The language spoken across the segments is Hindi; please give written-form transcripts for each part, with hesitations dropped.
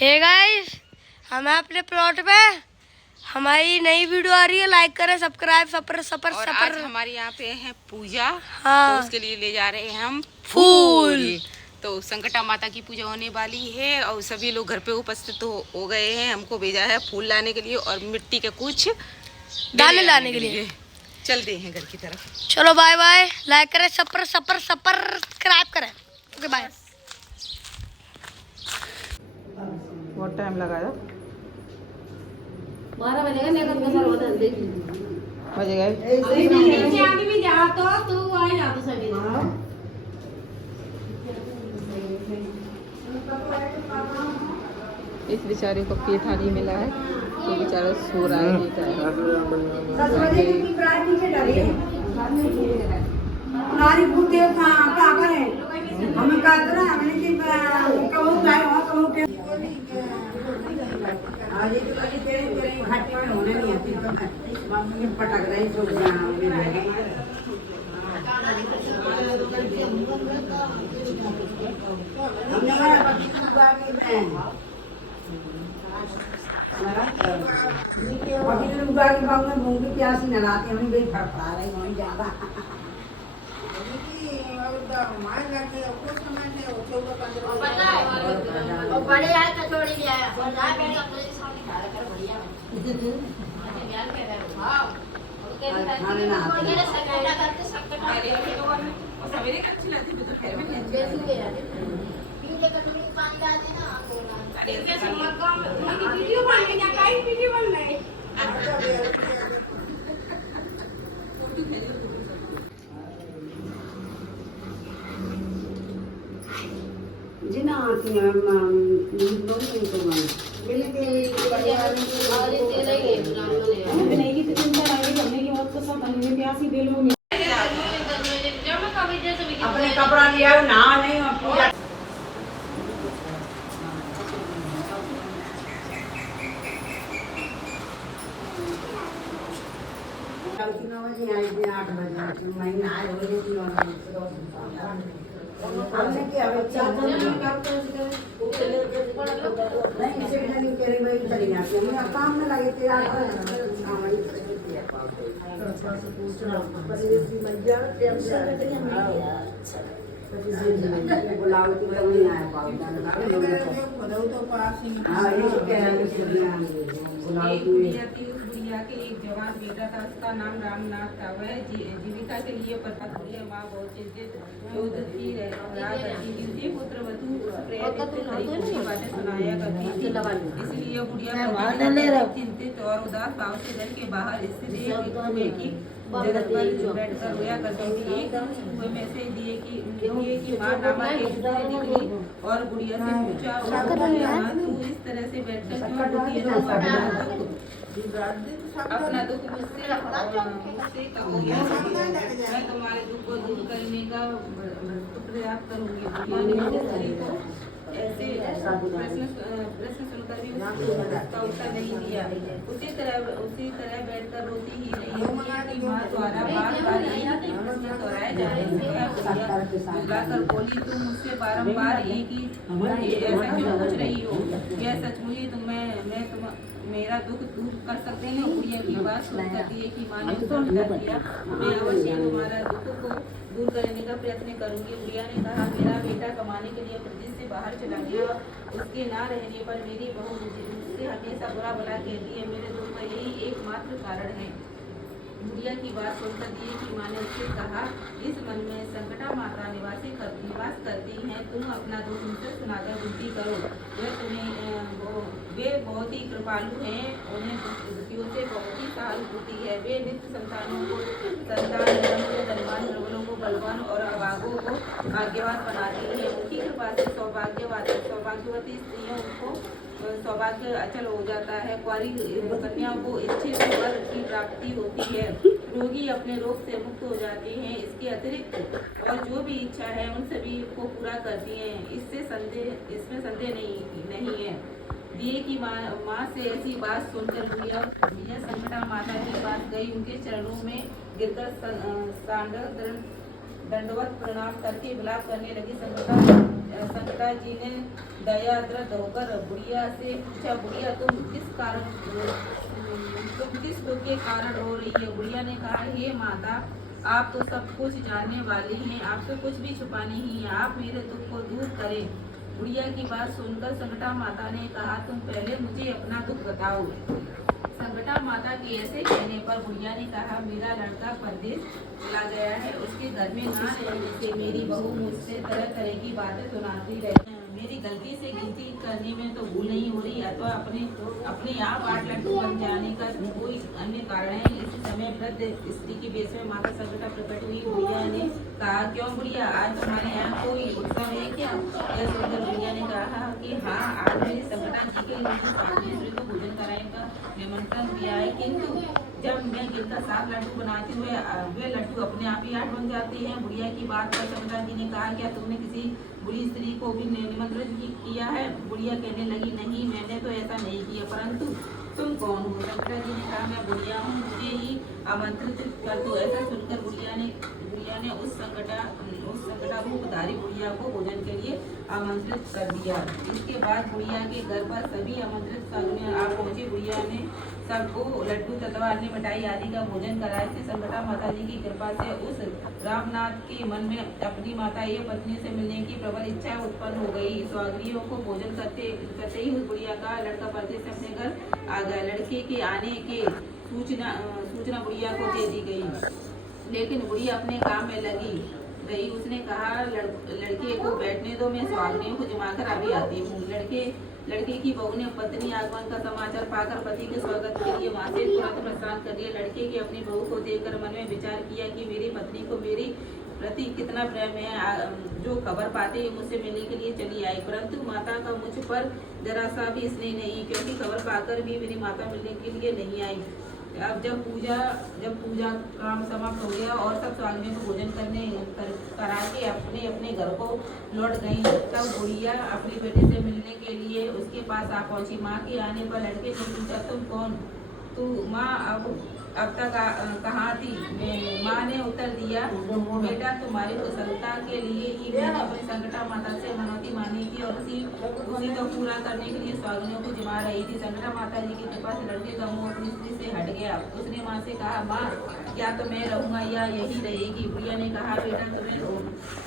हे गाइस, हम अपने प्लॉट पे, हमारी नई वीडियो आ रही है। लाइक करें, सब्सक्राइब सपर। आज हमारे यहाँ पे है पूजा। हाँ। तो उसके लिए ले जा रहे हैं हम फूल। तो संकटा माता की पूजा होने वाली है और सभी लोग घर पे उपस्थित हो गए हैं। हमको भेजा है फूल लाने के लिए और मिट्टी के कुछ दाने लाने के लिए। चलते हैं घर की तरफ। चलो बाय बाय। लाइक करें, सब्सक्राइब करें। Okay bye. बहुत टाइम लगाया। 12 बजेगा मेरे को सर होता देख ली बजेगा नीचे आगे भी जा तो तू आ जा तो सभी इस बेचारे को पेठानी मिला है तो बेचारा सो रहा है। नारी पूछते क्या करें हमें कहते ना हमने कि कहो चाहे वहाँ कहो के आज ये तो कभी तेरे घाट पे होने नहीं आती तो मम्मी पटक रही सो हमने हमारा बच्ची को बाकी में बाकी लोग बाकी बाग में भूंगी प्यासी नलाते हमें भी फड़फड़ा रही वहीं ज्यादा और बड़े यार कचौड़ी भी आया और जा बैठ अपने सामने खा कर बढ़िया है ज्ञान कह रहे हो वाह और मेरे सकटा करते सकटा और सवेरे अच्छी लगती है तो फिर भी नहीं बेसी के यार पीले कटोरी में पानी डाल देना वीडियो बन गया काई वीडियो बन गई जिना आती है लोग नहीं तो मैं मिलने के परिवार में आले तेरे ही नहीं की चिंता लगी हमने की बहुत सब बने प्यासी बेलो अपने कपड़ा लिया ना नहीं पूजा महीना आए हमने क्या नहीं इसे नहीं कह रही भाई चली जाती है हम काम में लगे थे आज बुलाओ तो नहीं आया पाओ के एक जवान बेटा था, उसका नाम रामनाथ था। वह जीविका के लिए पत्नी माँ बहुत चिंतित पुत्र वधु बातें सुनाया करती थी। इसलिए बुढ़िया चिंतित और उदास भाव से घर के बाहर स्थित एक जगत पर बैठकर रोया करती थी। एक दिन कुएं में से दिए की माँ नामक एक स्त्री निकली और बुढ़िया से पूछा, तू इस तरह से बैठकर क्यों रोती है? अपना दुख मुझसे कहोगे, मैं तुम्हारे दुख को दूर करने का प्रयास करूंगी। बुढ़िया ने स्त्री को ऐसे प्रश्न सुनकर भी उसका उत्तर नहीं दिया। उसी तरह बैठकर रोती ही रही। कि माँ द्वारा बार-बार यही प्रश्न दोहराए जा रहे हैं। बुलाकर बोली, तुम मुझसे बारंबार एक ही ऐसा क्यों पूछ रही हो? यह सचमुच मैं मेरा दुख दूर कर सकते हैं? बुढ़िया की बात सुनकर दिए की माँ ने उत्तर दिया, मैं अवश्य तुम्हारा दुख को दूर करने का प्रयत्न करूंगी। बुढ़िया ने कहा, मेरा बेटा कमाने के लिए प्रदेश से बाहर चला गया। उसके ना रहने पर मेरी बहू मुझसे हमेशा बुरा भला कहती है। मेरे दुख का यही एकमात्र कारण है। बुढ़िया की बात सुनकर दिए की माँ ने उससे कहा, इस मन में संकटा माता निवास करती हैं। तुम अपना दुख उनसे सुनाकर विनती करो। वे बहुत ही कृपालु हैं। उन्हें दुखियों से बहुत ही सहानुभूति है। वे नित्य संतानों को धनवान, प्रबलों को बलवान और अभागों को भाग्यवान बनाती है। उनकी कृपा से सौभाग्यवती स्त्रियों को सौभाग्य अचल हो जाता है। कुंवारी कन्याओं को इच्छित वर की प्राप्ति होती है। रोगी अपने रोग से मुक्त हो जाते हैं। इसके अतिरिक्त और जो भी इच्छा है उन सभी को पूरा करती हैं। इसमें संदेह नहीं है। दिए की माँ से ऐसी बात सुनकर बुढ़िया संकटा माता के पास गई। उनके चरणों में गिरकर दंडवत प्रणाम करके विलाप करने लगी। संकटा संकटा जी ने दया द्रढ़ होकर बुढ़िया से पूछा, बुढ़िया तुम किस दुख के कारण रो रही है? बुढ़िया ने कहा, हे माता, आप तो सब कुछ जानने वाली हैं, आपसे कुछ भी छुपा नहीं है, आप मेरे दुख को दूर करें। बुढ़िया की बात सुनकर संकटा माता ने कहा, तुम पहले मुझे अपना दुख बताओ। संकटा माता के ऐसे कहने पर बुढ़िया ने कहा, मेरा लड़का परदेश चला गया है, उसके घर में ना रहने से मेरी बहू मुझसे तरह तरह की बातें सुनाती रहती है। मेरी गलती से गिनती करने में तो भूल नहीं हो रही, अथवा अपने आप 8 लड्डू बन जाने का कोई अन्य कारण है। इसी समय वृद्ध स्त्री के बेस में माता संकटा प्रकट हुई। बुढ़िया ने कहा, क्यों बुढ़िया, आज तुम्हारे यहाँ कोई उत्सव है क्या? यह सुनकर बुढ़िया ने कहा कि हाँ, आज मेरी संकटा जी के लिए को भोजन कराने का निमंत्रण दिया है, किंतु जब मैं गिनकर 7 लड्डू बनाती हूँ वे लड्डू अपने आप ही 8 बन जाते हैं। बुढ़िया की बात पर संकटा जी ने कहा, क्या तुमने किसी बुरी स्त्री को भी निमंत्रित किया है? बुढ़िया कहने लगी, नहीं, मैंने तो ऐसा नहीं किया, परंतु तुम कौन हो? संकटा जी ने कहा, मैं बुढ़िया हूँ, मुझे ही आमंत्रित कर दो। ऐसा सुनकर बुढ़िया ने उस संकटा रूपधारी बुढ़िया को भोजन के लिए आमंत्रित कर दिया। इसके बाद बुढ़िया के घर पर सभी आमंत्रित साधु आ पहुंचे। बुढ़िया ने सबको लड्डू तथा अन्य मिठाई आदि का भोजन कराया। से संकटा माता जी की कृपा से उस रामनाथ के मन में अपनी माता एवं पत्नी से मिलने की प्रबल इच्छा उत्पन्न हो गई। स्वागरियों को भोजन करते ही उस बुढ़िया का लड़का परदेश से अपने घर आ गया। लड़के के आने की सूचना बुढ़िया को दे दी गई, लेकिन बुढ़िया अपने काम में लगी रही। उसने कहा, लड़के को बैठने दो, मैं स्वागरियों को जमाकर अभी आती हूँ। लड़के की बहू ने पत्नी आगमन का समाचार पाकर पति के स्वागत के लिए वहां से तुरंत प्रस्थान कर दिया। लड़के की अपनी बहू को देखकर मन में विचार किया कि मेरी पत्नी को मेरी प्रति कितना प्रेम है, जो खबर पाते ही मुझसे मिलने के लिए चली आई। परंतु माता का मुझ पर जरा सा भी स्नेह नहीं, क्योंकि खबर पाकर भी मेरी माता मिलने के लिए नहीं आई। अब जब पूजा काम समाप्त हो गया और सब स्वागरियों को भोजन करा के अपने अपने घर को लौट गई, तब बुढ़िया अपनी बेटे से मिलने के लिए उसके पास आ पहुंची। माँ के आने पर लड़के ने पूछा, तुम कौन? तू माँ अब तक कहाँ थी? माँ ने उत्तर दिया, बेटा, तुम्हारी कुशलता के लिए ही मैंने अपनी संकटा माता से मनौती मानी थी और उसी को पूरा करने के लिए स्वागरियों को जमा रही थी। संकटा माता जी की कृपा से लड़के का मुंह अपनी स्त्री से हट गया। उसने माँ से कहा, माँ, क्या तो मैं रहूँगा या यही रहेगी? बुढ़िया ने कहा, बेटा,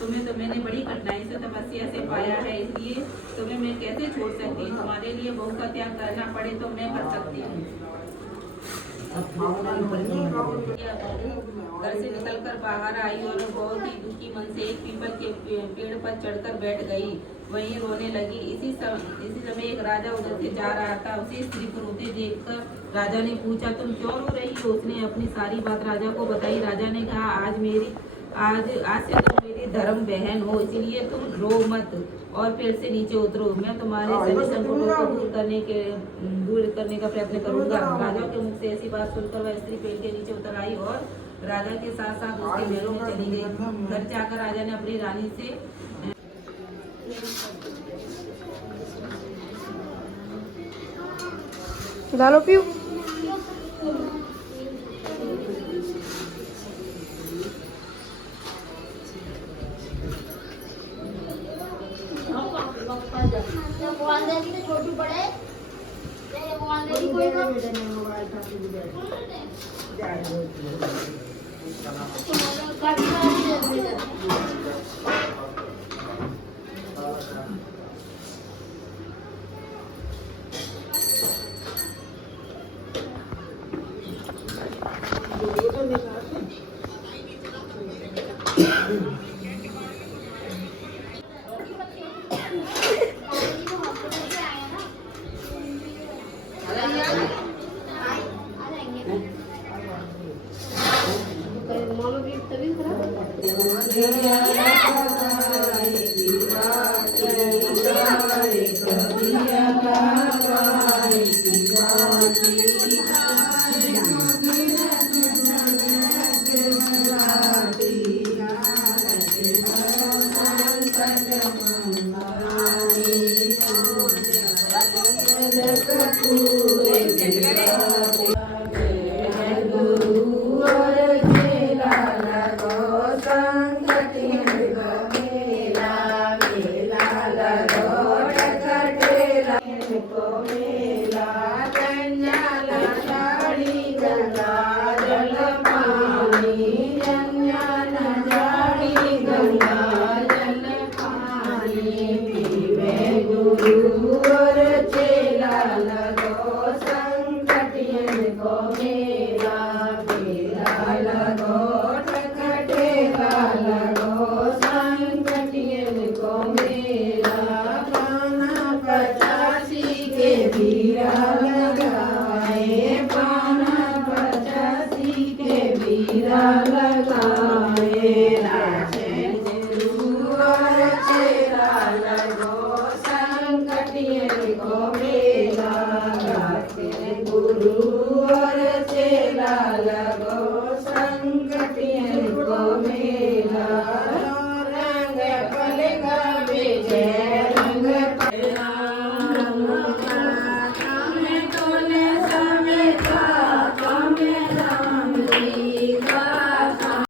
तुम्हें तो मैंने बड़ी कठिनाई से तपस्या से पाया है, इसलिए तुम्हें मैं कैसे छोड़ सकती? तुम्हारे लिए बहू का त्याग करना पड़े तो मैं कर सकती हूँ। घर से निकलकर बाहर आई और बहुत ही दुखी मन से एक पीपल के पेड़ पर चढ़कर बैठ गई, वहीं रोने लगी। इसी समय एक राजा उधर से जा रहा था। उसे स्त्री को रोते देखकर राजा ने पूछा, तुम क्यों रो रही हो? उसने अपनी सारी बात राजा को बताई। राजा ने कहा, आज से तुम मेरी धर्म बहन हो, इसलिए तुम रो मत और पेड़ से नीचे उतरो। मैं तुम्हारे सभी संकटों को दूर करने का प्रयत्न करूंगा। राजा के मुख से ऐसी बात सुनकर वह स्त्री पेड़ के नीचे उतर आई और राजा के साथ साथ उसके महल में चली गई। घर जाकर राजा ने अपनी रानी से डालो पीऊ। मोबाइल देखी तो छोटू पड़े, मोबाइल देखी कोई ना बीरा लगाए पान पचासी के बीरा लगाए राजे गुरुवर चेरा लगो संकटिए को